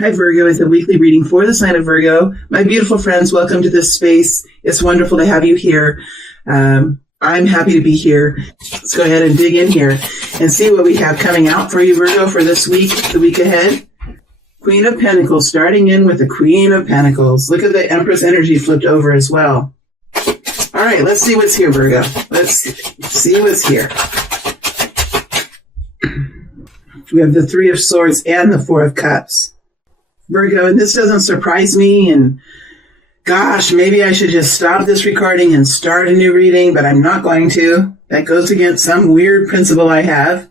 Hi, Virgo. It's a weekly reading for the sign of Virgo. My beautiful friends, welcome to this space. It's wonderful to have you here. I'm happy to be here. Let's go ahead and dig in here and see what we have coming out for you, Virgo, for this week, the week ahead. Queen of Pentacles, starting in with the Queen of Pentacles. Look at the Empress energy flipped over as well. All right, let's see what's here, Virgo. Let's see what's here. We have the Three of Swords and the Four of Cups. Virgo, and this doesn't surprise me, and gosh, maybe I should just stop this recording and start a new reading, but I'm not going to. That goes against some weird principle I have.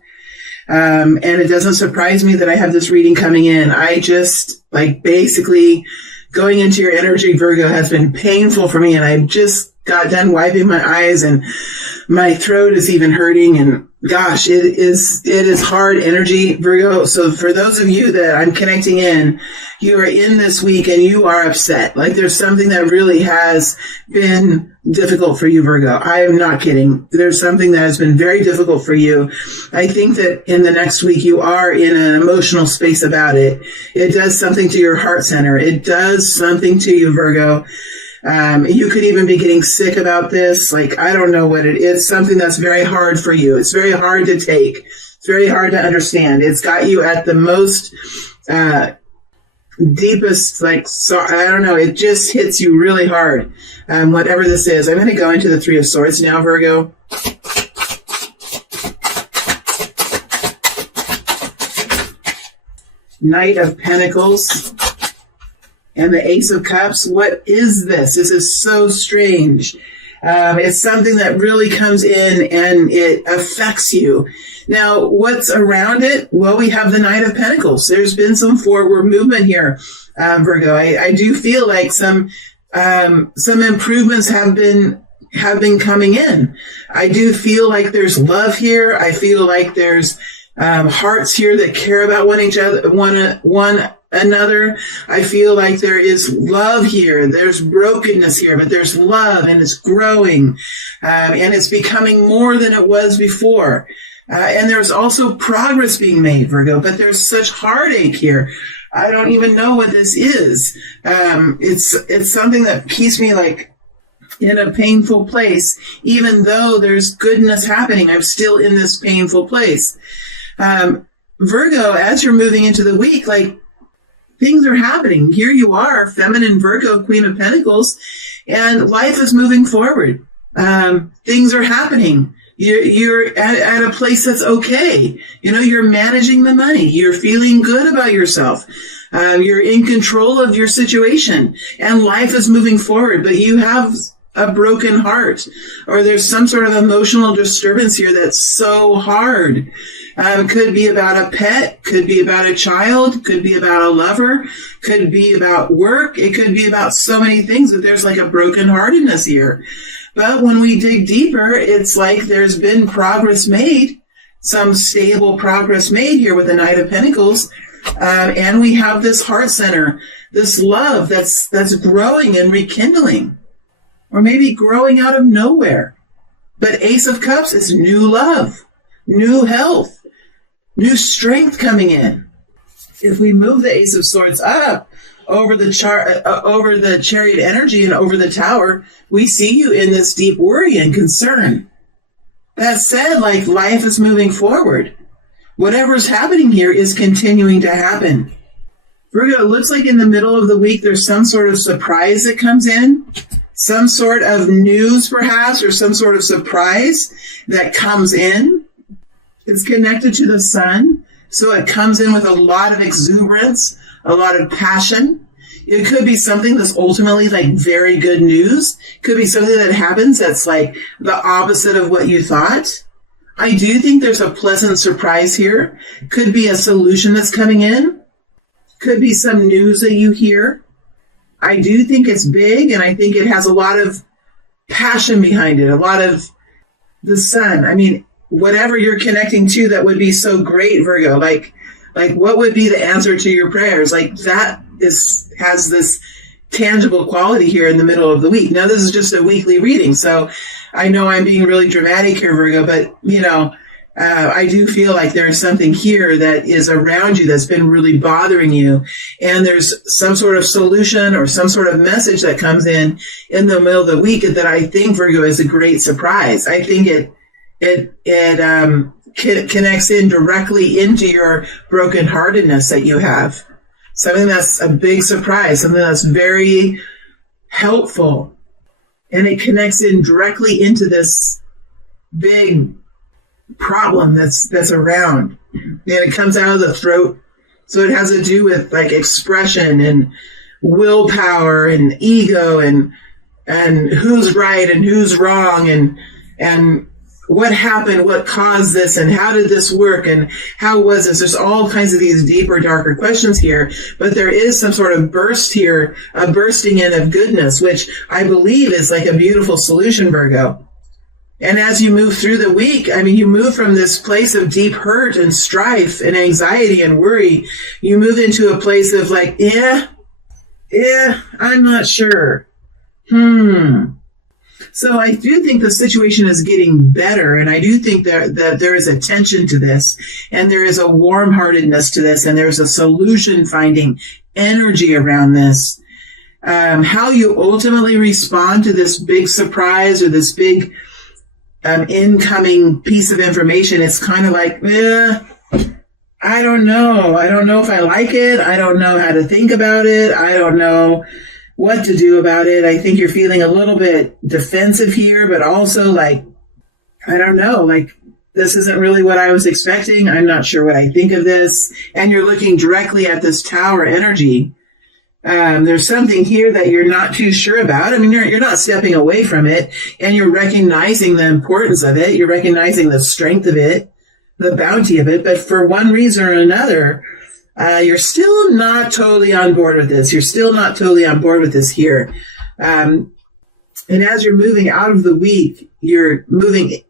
And it doesn't surprise me that I have this reading coming in. I just, basically going into your energy, Virgo, has been painful for me, and I just got done wiping my eyes, and my throat is even hurting, and gosh, it is hard energy, Virgo. So for those of you that I'm connecting in, you are in this week and you are upset. Like there's something that really has been difficult for you, Virgo. I am not kidding. There's something that has been very difficult for you. I think that in the next week you are in an emotional space about it. It does something to your heart center. It does something to you, Virgo. You could even be getting sick about this. I don't know what it is. Something that's very hard for you. It's very hard to take. It's very hard to understand. It's got you at the most, deepest, so I don't know. It just hits you really hard. Whatever this is. I'm going to go into the Three of Swords now, Virgo. Knight of Pentacles. And the Ace of Cups. What is this? This is so strange. It's something that really comes in and it affects you. Now, what's around it? Well, we have the Knight of Pentacles. There's been some forward movement here, Virgo. I do feel like some improvements have been coming in. I do feel like there's love here. I feel like there's hearts here that care about one another. I feel like there is love here. There's brokenness here, but there's love, and it's growing, and it's becoming more than it was before. And there's also progress being made, Virgo, but there's such heartache here. I don't even know what this is. It's something that keeps me in a painful place. Even though there's goodness happening, I'm still in this painful place. Virgo, as you're moving into the week, things are happening. Here you are, feminine Virgo, Queen of Pentacles, and life is moving forward. Things are happening. You're at a place that's okay. You're managing the money. You're feeling good about yourself. You're in control of your situation, and life is moving forward, but you have a broken heart, or there's some sort of emotional disturbance here that's so hard. Could be about a pet, could be about a child, could be about a lover, could be about work. It could be about so many things, but there's a brokenheartedness here. But when we dig deeper, it's like there's been progress made, some stable progress made here with the Knight of Pentacles. And we have this heart center, this love that's growing and rekindling, or maybe growing out of nowhere. But Ace of Cups is new love, new health, new strength coming in. If we move the Ace of Swords up over the Chariot energy and over the Tower, we see you in this deep worry and concern. That said, life is moving forward. Whatever's happening here is continuing to happen. Virgo, it looks like in the middle of the week there's some sort of surprise that comes in. Some sort of news, perhaps, or some sort of surprise that comes in. It's connected to the sun, so it comes in with a lot of exuberance, a lot of passion. It could be something that's ultimately very good news. It could be something that happens that's the opposite of what you thought. I do think there's a pleasant surprise here. Could be a solution that's coming in. Could be some news that you hear. I do think it's big, and I think it has a lot of passion behind it, a lot of the sun. I mean, whatever you're connecting to that would be so great, Virgo, what would be the answer to your prayers? That has this tangible quality here in the middle of the week. Now, this is just a weekly reading, so I know I'm being really dramatic here, Virgo, but, I do feel like there is something here that is around you that's been really bothering you. And there's some sort of solution or some sort of message that comes in the middle of the week that I think, Virgo, is a great surprise. I think it connects in directly into your brokenheartedness that you have. Something that's a big surprise, something that's very helpful. And it connects in directly into this big problem that's around. And it comes out of the throat. So it has to do with like expression and willpower and ego and who's right and who's wrong and what happened, what caused this, and how did this work, and how was this? There's all kinds of these deeper, darker questions here, but there is some sort of burst here, a bursting in of goodness, which I believe is like a beautiful solution, Virgo. And as you move through the week, I mean, you move from this place of deep hurt and strife and anxiety and worry, you move into a place of like, I'm not sure. So I do think the situation is getting better, and I do think that there is a tension to this, and there is a warm-heartedness to this, and there's a solution-finding energy around this. How you ultimately respond to this big surprise or this big incoming piece of information, it's kind of like, I don't know. I don't know if I like it. I don't know how to think about it. I don't know what to do about it. I think you're feeling a little bit defensive here, but also like, I don't know, like this isn't really what I was expecting. I'm not sure what I think of this. And you're looking directly at this Tower energy. There's something here that you're not too sure about. I mean, you're not stepping away from it, and you're recognizing the importance of it. You're recognizing the strength of it, the bounty of it. But for one reason or another, you're still not totally on board with this. You're still not totally on board with this here. And as you're moving out of the week, you're moving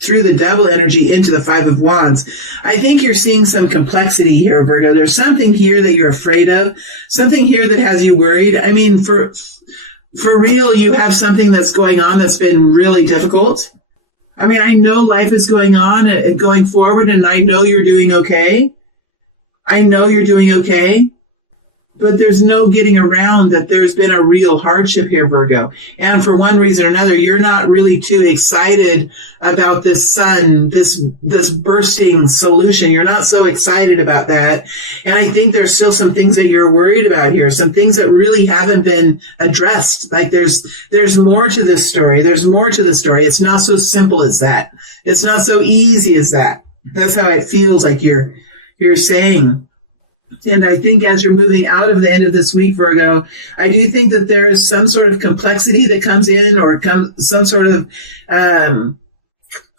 through the Devil energy into the Five of Wands. I think you're seeing some complexity here, Virgo. There's something here that you're afraid of, something here that has you worried. I mean, for real, you have something that's going on that's been really difficult. I mean, I know life is going on and going forward, and I know you're doing okay. I know you're doing okay, but there's no getting around that there's been a real hardship here, Virgo. And for one reason or another, you're not really too excited about this sun, this bursting solution. You're not so excited about that. And I think there's still some things that you're worried about here, some things that really haven't been addressed. Like there's more to this story. There's more to the story. It's not so simple as that. It's not so easy as that. That's how it feels like you're saying. And I think as you're moving out of the end of this week, Virgo, I do think that there is some sort of complexity that comes in, or some sort of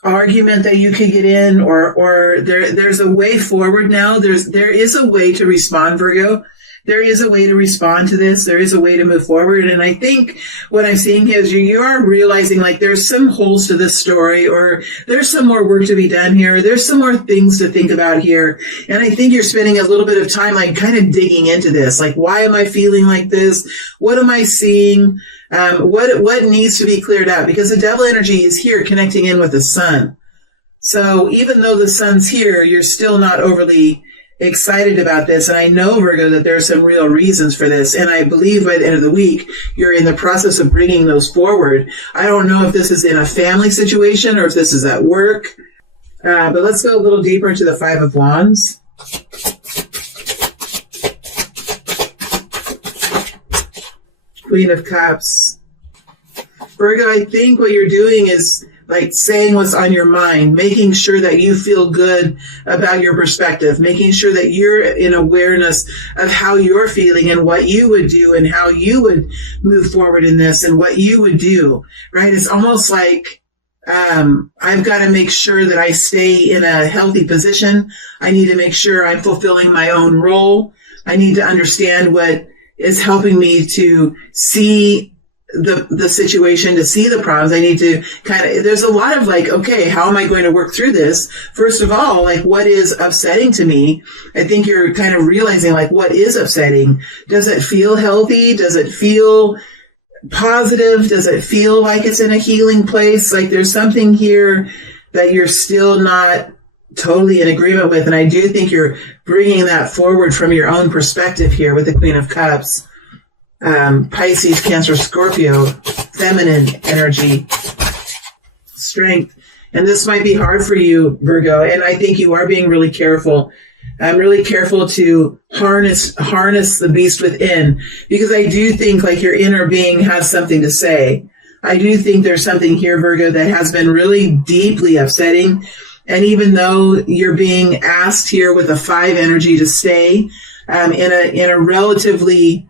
argument that you could get in, or there's a way forward now. There is a way to respond, Virgo. There is a way to respond to this. There is a way to move forward. And I think what I'm seeing here is you are realizing like there's some holes to this story, or there's some more work to be done here. There's some more things to think about here. And I think you're spending a little bit of time like kind of digging into this. Like, why am I feeling like this? What am I seeing? What needs to be cleared out? Because the Devil energy is here connecting in with the sun. So even though the sun's here, you're still not overly excited about this. And I know, Virgo, that there are some real reasons for this. And I believe by the end of the week, you're in the process of bringing those forward. I don't know if this is in a family situation or if this is at work. But let's go a little deeper into the Five of Wands. Queen of Cups. Virgo, I think what you're doing is like saying what's on your mind, making sure that you feel good about your perspective, making sure that you're in awareness of how you're feeling and what you would do and how you would move forward in this and what you would do, right? It's almost like I've got to make sure that I stay in a healthy position. I need to make sure I'm fulfilling my own role. I need to understand what is helping me to see the situation, to see the problems. I need to there's a lot of like, okay, how am I going to work through this? First of all, like, what is upsetting to me? I think you're kind of realizing like, what is upsetting? Does it feel healthy? Does it feel positive? Does it feel like it's in a healing place? Like there's something here that you're still not totally in agreement with. And I do think you're bringing that forward from your own perspective here with the Queen of Cups. Pisces, Cancer, Scorpio, feminine energy, strength. And this might be hard for you, Virgo. And I think you are being really careful. I'm really careful to harness the beast within, because I do think like your inner being has something to say. I do think there's something here, Virgo, that has been really deeply upsetting. And even though you're being asked here with a 5 energy to stay in a relatively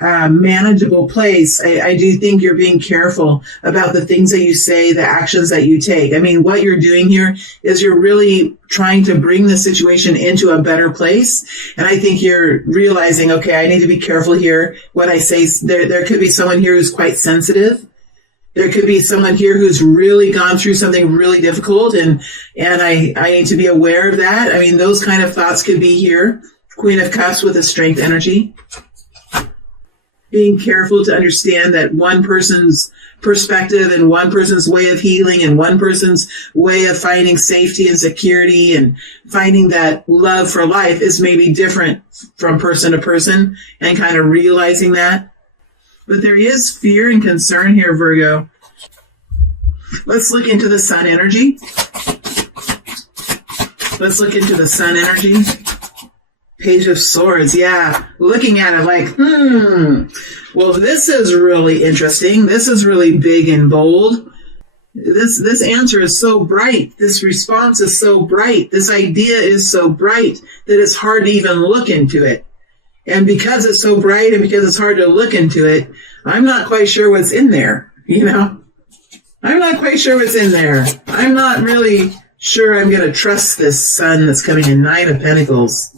manageable place, I do think you're being careful about the things that you say, the actions that you take. I mean, what you're doing here is you're really trying to bring the situation into a better place. And I think you're realizing, okay, I need to be careful here. What I say, there could be someone here who's quite sensitive. There could be someone here who's really gone through something really difficult, and I need to be aware of that. I mean, those kind of thoughts could be here. Queen of Cups with a strength energy. Being careful to understand that one person's perspective and one person's way of healing and one person's way of finding safety and security and finding that love for life is maybe different from person to person, and kind of realizing that. But there is fear and concern here, Virgo. Let's look into the sun energy. Let's look into the sun energy. Page of Swords, yeah. Looking at it like, well, this is really interesting. This is really big and bold. This answer is so bright. This response is so bright. This idea is so bright that it's hard to even look into it. And because it's so bright and because it's hard to look into it, I'm not quite sure what's in there, you know? I'm not quite sure what's in there. I'm not really sure I'm going to trust this sun that's coming in. 9 of Pentacles.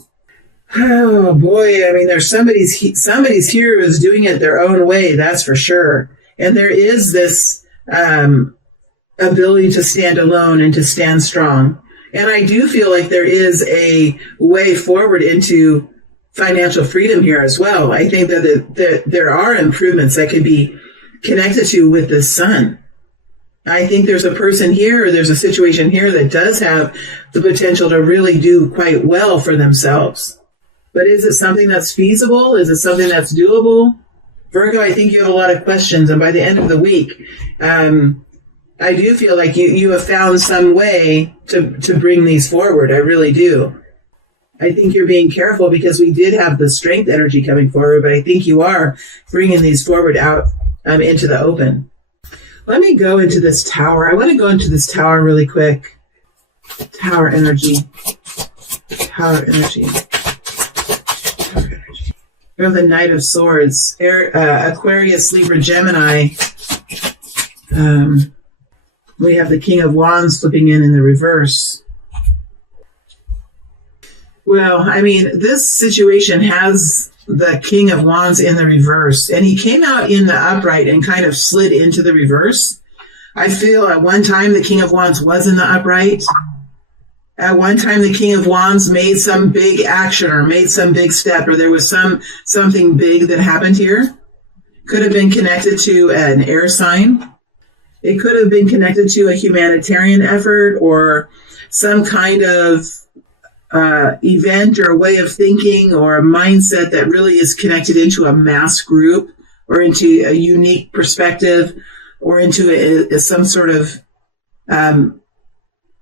Oh, boy. I mean, there's somebody's here who's doing it their own way, that's for sure. And there is this ability to stand alone and to stand strong. And I do feel like there is a way forward into financial freedom here as well. I think that there are improvements that could be connected to with the sun. I think there's a person here, or there's a situation here that does have the potential to really do quite well for themselves. But is it something that's feasible? Is it something that's doable? Virgo, I think you have a lot of questions. And by the end of the week, I do feel like you have found some way to bring these forward. I really do. I think you're being careful because we did have the strength energy coming forward, but I think you are bringing these forward out into the open. Let me go into this tower. I want to go into this tower really quick. Tower energy. Tower energy. Tower energy. We have the Knight of Swords. Aquarius, Libra, Gemini. We have the King of Wands flipping in the reverse. Well, I mean, this situation has the King of Wands in the reverse, and he came out in the upright and kind of slid into the reverse. I feel at one time the King of Wands was in the upright. At one time the King of Wands made some big action or made some big step, or there was something big that happened here. Could have been connected to an air sign. It could have been connected to a humanitarian effort or some kind of event or a way of thinking or a mindset that really is connected into a mass group or into a unique perspective or into some sort of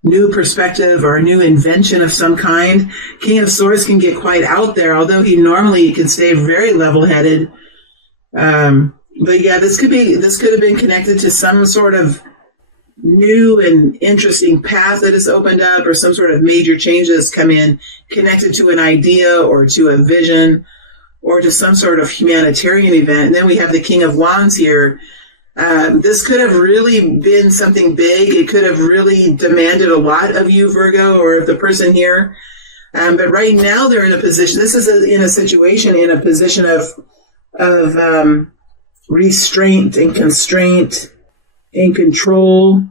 new perspective or a new invention of some kind. King of Swords can get quite out there, although he normally can stay very level-headed. But yeah, this could have been connected to some sort of new and interesting path that has opened up, or some sort of major change that's come in, connected to an idea or to a vision or to some sort of humanitarian event. And then we have the King of Wands here. This could have really been something big. It could have really demanded a lot of you, Virgo, or the person here. But right now they're in a position, this is in a situation, in a position of restraint and constraint and control.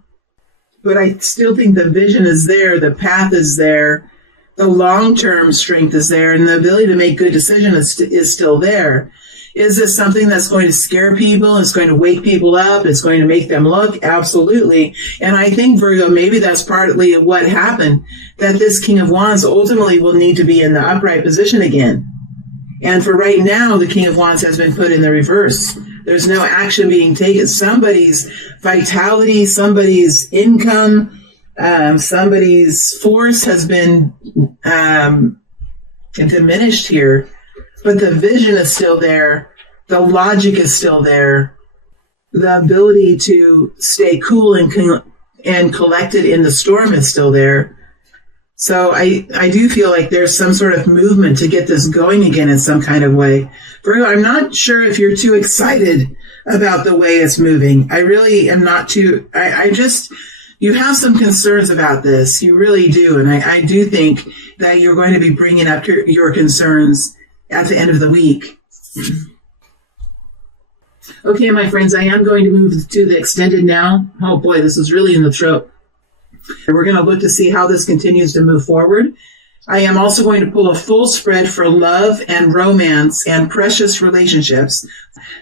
But I still think the vision is there, the path is there, the long-term strength is there, and the ability to make good decisions is still there. Is this something that's going to scare people? It's going to wake people up? It's going to make them look? Absolutely. And I think, Virgo, maybe that's partly what happened, that this King of Wands ultimately will need to be in the upright position again. And for right now, the King of Wands has been put in the reverse. There's no action being taken. Somebody's vitality, somebody's income, somebody's force has been diminished here. But the vision is still there. The logic is still there. The ability to stay cool and collected in the storm is still there. So I do feel like there's some sort of movement to get this going again in some kind of way. Virgo, I'm not sure if you're too excited about the way it's moving. I really am not too, you have some concerns about this. You really do. And I do think that you're going to be bringing up your concerns at the end of the week. Okay, my friends, I am going to move to the extended now. Oh boy, this is really in the throat. We're going to look to see how this continues to move forward. I am also going to pull a full spread for love and romance and precious relationships.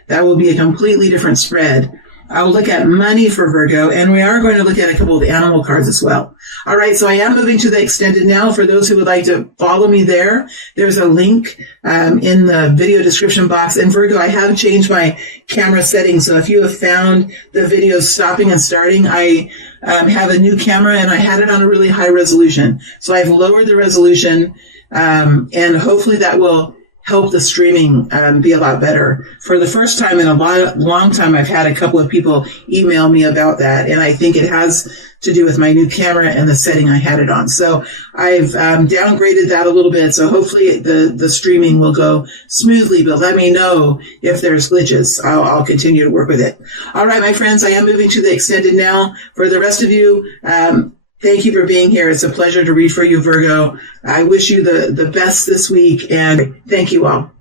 That will be a completely different spread. I will look at money for Virgo, and we are going to look at a couple of animal cards as well. All right, so I am moving to the extended now. For those who would like to follow me there, there's a link in the video description box. And Virgo, I have changed my camera settings, so if you have found the video stopping and starting, I have a new camera, and I had it on a really high resolution. So I've lowered the resolution, and hopefully that will help the streaming be a lot better. For the first time in a long time, I've had a couple of people email me about that, and I think it has to do with my new camera and the setting I had it on. So I've downgraded that a little bit, so hopefully the streaming will go smoothly, but let me know if there's glitches. I'll continue to work with it. All right, my friends, I am moving to the extended now. For the rest of you, thank you for being here. It's a pleasure to read for you, Virgo. I wish you the best this week, and thank you all.